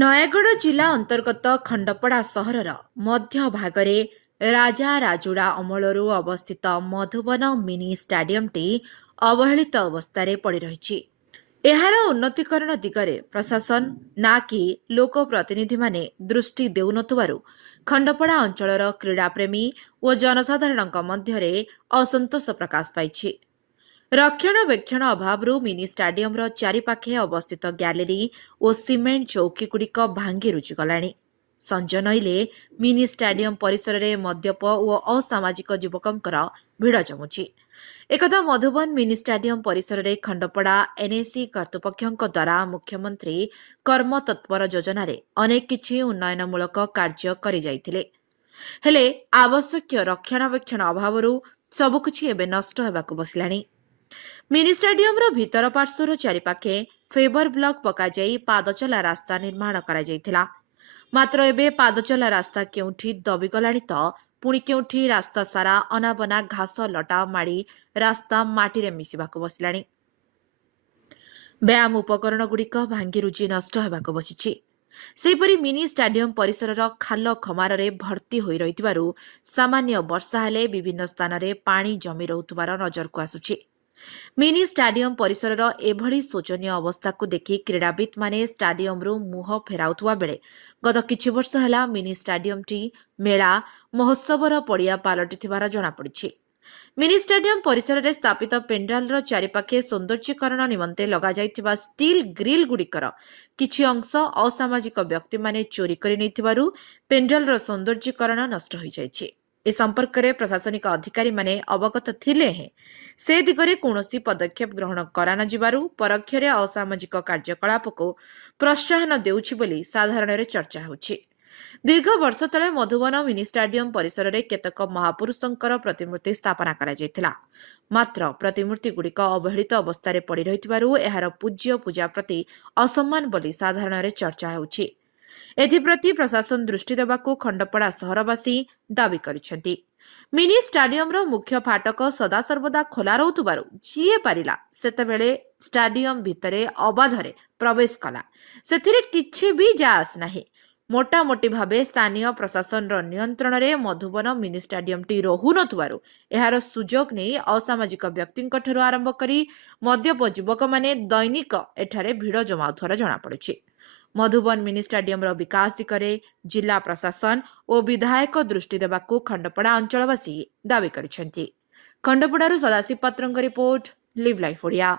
ନୟାଗଡ଼ ଜିଲ୍ଲା ଅନ୍ତର୍ଗତ ଖଣ୍ଡପଡ଼ା ସହରର ମଧ୍ୟ ଭାଗରେ ରାଜା ରାଜୁଡ଼ା ଅମଳରୁ ଅବସ୍ଥିତ ମଧୁବନ ମିନି ଷ୍ଟାଡିୟମଟି ଅବହେଳିତ ଅବସ୍ଥାରେ ପଡ଼ି ରହିଛି। ଏହାର ଉନ୍ନତିକରଣ ଦିଗରେ ପ୍ରଶାସନ ନା କି ଲୋକପ୍ରତିନିଧିମାନେ ଦୃଷ୍ଟି ଦେଉନଥିବାରୁ ଖଣ୍ଡପଡ଼ା ଅଞ୍ଚଳର କ୍ରୀଡ଼ାପ୍ରେମୀ ଓ ଜନସାଧାରଣଙ୍କ ମଧ୍ୟରେ ଅସନ୍ତୋଷ ପ୍ରକାଶ ପାଇଛି। ରକ୍ଷଣାବେକ୍ଷଣ ଅଭାବରୁ ମିନି ଷ୍ଟାଡିୟମର ଚାରିପାଖେ ଅବସ୍ଥିତ ଗ୍ୟାଲେରୀ ଓ ସିମେଣ୍ଟ ଚୌକିଗୁଡ଼ିକ ଭାଙ୍ଗି ରୁଚିଗଲାଣି। ସଞ୍ଜ ନଇଲେ ମିନି ଷ୍ଟାଡିୟମ ପରିସରରେ ମଦ୍ୟପ ଓ ଅସାମାଜିକ ଯୁବକଙ୍କର ଭିଡ଼ ଜମୁଛି। ଏକଦା ମଧୁବନ ମିନି ଷ୍ଟାଡିୟମ ପରିସରରେ ଖଣ୍ଡପଡ଼ା ଏନ୍ଏସି କର୍ତ୍ତୃପକ୍ଷଙ୍କ ଦ୍ୱାରା ମୁଖ୍ୟମନ୍ତ୍ରୀ କର୍ମତତ୍ପର ଯୋଜନାରେ ଅନେକ କିଛି ଉନ୍ନୟନମୂଳକ କାର୍ଯ୍ୟ କରିଯାଇଥିଲେ। ହେଲେ ଆବଶ୍ୟକୀୟ ରକ୍ଷଣାବେକ୍ଷଣ ଅଭାବରୁ ସବୁକିଛି ଏବେ ନଷ୍ଟ ହେବାକୁ ବସିଲାଣି। ମିନି ଷ୍ଟାଡିୟମର ଭିତର ପାର୍ଶ୍ୱର ଚାରିପାଖେ ଫେବର ବ୍ଲକ ପକାଯାଇ ପାଦଚଲା ରାସ୍ତା ନିର୍ମାଣ କରାଯାଇଥିଲା। ମାତ୍ର ଏବେ ପାଦଚଲା ରାସ୍ତା କେଉଁଠି ଦବିଗଲାଣି ତ ପୁଣି କେଉଁଠି ରାସ୍ତା ସାରା ଅନାବନା ଘାସ ଲଟା ମାଡ଼ି ରାସ୍ତା ମାଟିରେ ମିଶିବାକୁ ବସିଲାଣି। ବ୍ୟାୟାମ ଉପକରଣଗୁଡ଼ିକ ଭାଙ୍ଗି ରୁଜି ନଷ୍ଟ ହେବାକୁ ବସିଛି। ସେହିପରି ମିନି ଷ୍ଟାଡିୟମ ପରିସରର ଖାଲ ଖମାରରେ ଭର୍ତ୍ତି ହୋଇ ରହିଥିବାରୁ ସାମାନ୍ୟ ବର୍ଷା ହେଲେ ବିଭିନ୍ନ ସ୍ଥାନରେ ପାଣି ଜମି ରହୁଥିବାର ନଜରକୁ ଆସୁଛି। ମିନି ଷ୍ଟାଡିୟମ ପରିସରର ଏଭଳି ଶୋଚନୀୟ ଅବସ୍ଥାକୁ ଦେଖି କ୍ରୀଡ଼ାବିତ୍ମାନେ ଷ୍ଟାଡିୟମରୁ ମୁହଁ ଫେରାଉଥିବା ବେଳେ ଗତ କିଛି ବର୍ଷ ହେଲା ମିନି ଷ୍ଟାଡିୟମଟି ମେଳା ମହୋତ୍ସବର ପଡ଼ିଆ ପାଲଟିଥିବାର ଜଣାପଡ଼ିଛି। ମିନି ଷ୍ଟାଡିୟମ ପରିସରରେ ସ୍ଥାପିତ ପେଣ୍ଡାଲର ଚାରିପାଖେ ସୌନ୍ଦର୍ଯ୍ୟକରଣ ନିମନ୍ତେ ଲଗାଯାଇଥିବା ଷ୍ଟିଲ୍ ଗ୍ରିଲ୍ଗୁଡ଼ିକର କିଛି ଅଂଶ ଅସାମାଜିକ ବ୍ୟକ୍ତିମାନେ ଚୋରି କରି ନେଇଥିବାରୁ ପେଣ୍ଡାଲର ସୌନ୍ଦର୍ଯ୍ୟକରଣ ନଷ୍ଟ ହୋଇଯାଇଛି। ଏ ସମ୍ପର୍କରେ ପ୍ରଶାସନିକ ଅଧିକାରୀମାନେ ଅବଗତ ଥିଲେ ହେଁ ସେ ଦିଗରେ କୌଣସି ପଦକ୍ଷେପ ଗ୍ରହଣ କରାନଯିବାରୁ ପରୋକ୍ଷରେ ଅସାମାଜିକ କାର୍ଯ୍ୟକଳାପକୁ ପ୍ରୋତ୍ସାହନ ଦେଉଛି ବୋଲି ସାଧାରଣରେ ଚର୍ଚ୍ଚା ହେଉଛି। ଦୀର୍ଘ ବର୍ଷ ତଳେ ମଧୁବନ ମିନି ଷ୍ଟାଡିୟମ ପରିସରରେ କେତେକ ମହାପୁରୁଷଙ୍କର ପ୍ରତିମୂର୍ତ୍ତି ସ୍ଥାପନା କରାଯାଇଥିଲା। ମାତ୍ର ପ୍ରତିମୂର୍ତ୍ତିଗୁଡ଼ିକ ଅବହେଳିତ ଅବସ୍ଥାରେ ପଡ଼ି ରହିଥିବାରୁ ଏହାର ପୂଜା ପ୍ରତି ଅସମ୍ମାନ ବୋଲି ସାଧାରଣରେ ଚର୍ଚ୍ଚା ହେଉଛି। ଏଥିପ୍ରତି ପ୍ରଶାସନ ଦୃଷ୍ଟି ଦେବାକୁ ଖଣ୍ଡପଡ଼ା ସହରବାସୀ ଦାବି କରିଛନ୍ତି। ମିନି ଷ୍ଟାଡିୟମର ମୁଖ୍ୟ ଫାଟକ ସଦାସର୍ବଦା ଖୋଲା ରହୁଥିବାରୁ ଯିଏ ପାରିଲା ସେତେବେଳେ ଷ୍ଟାଡିୟମ ଭିତରେ ଅବାଧରେ ପ୍ରବେଶ କଲା, ସେଥିରେ କିଛି ବି ଯାଆସ ନାହିଁ। ମୋଟାମୋଟି ଭାବେ ସ୍ଥାନୀୟ ପ୍ରଶାସନର ନିୟନ୍ତ୍ରଣରେ ମଧୁବନ ମିନି ଷ୍ଟାଡିୟମଟି ରହୁନଥିବାରୁ ଏହାର ସୁଯୋଗ ନେଇ ଅସାମାଜିକ ବ୍ୟକ୍ତିଙ୍କଠାରୁ ଆରମ୍ଭ କରି ମଦ୍ୟପ ଯୁବକମାନେ ଦୈନିକ ଏଠାରେ ଭିଡ଼ ଜମାଉଥିବାର ଜଣାପଡ଼ିଛି। ମଧୁବନ ମିନି ଷ୍ଟାଡିୟମର ବିକାଶ ଦିଗରେ ଜିଲ୍ଲା ପ୍ରଶାସନ ଓ ବିଧାୟକ ଦୃଷ୍ଟି ଦେବାକୁ ଖଣ୍ଡପଡ଼ା ଅଞ୍ଚଳବାସୀ ଦାବି କରିଛନ୍ତି। ଖଣ୍ଡପଡ଼ାରୁ ସଦାଶିବ ପାତ୍ରଙ୍କ ରିପୋର୍ଟ, ଲିଭ୍ ଲାଇଫ୍ ଓଡ଼ିଆ।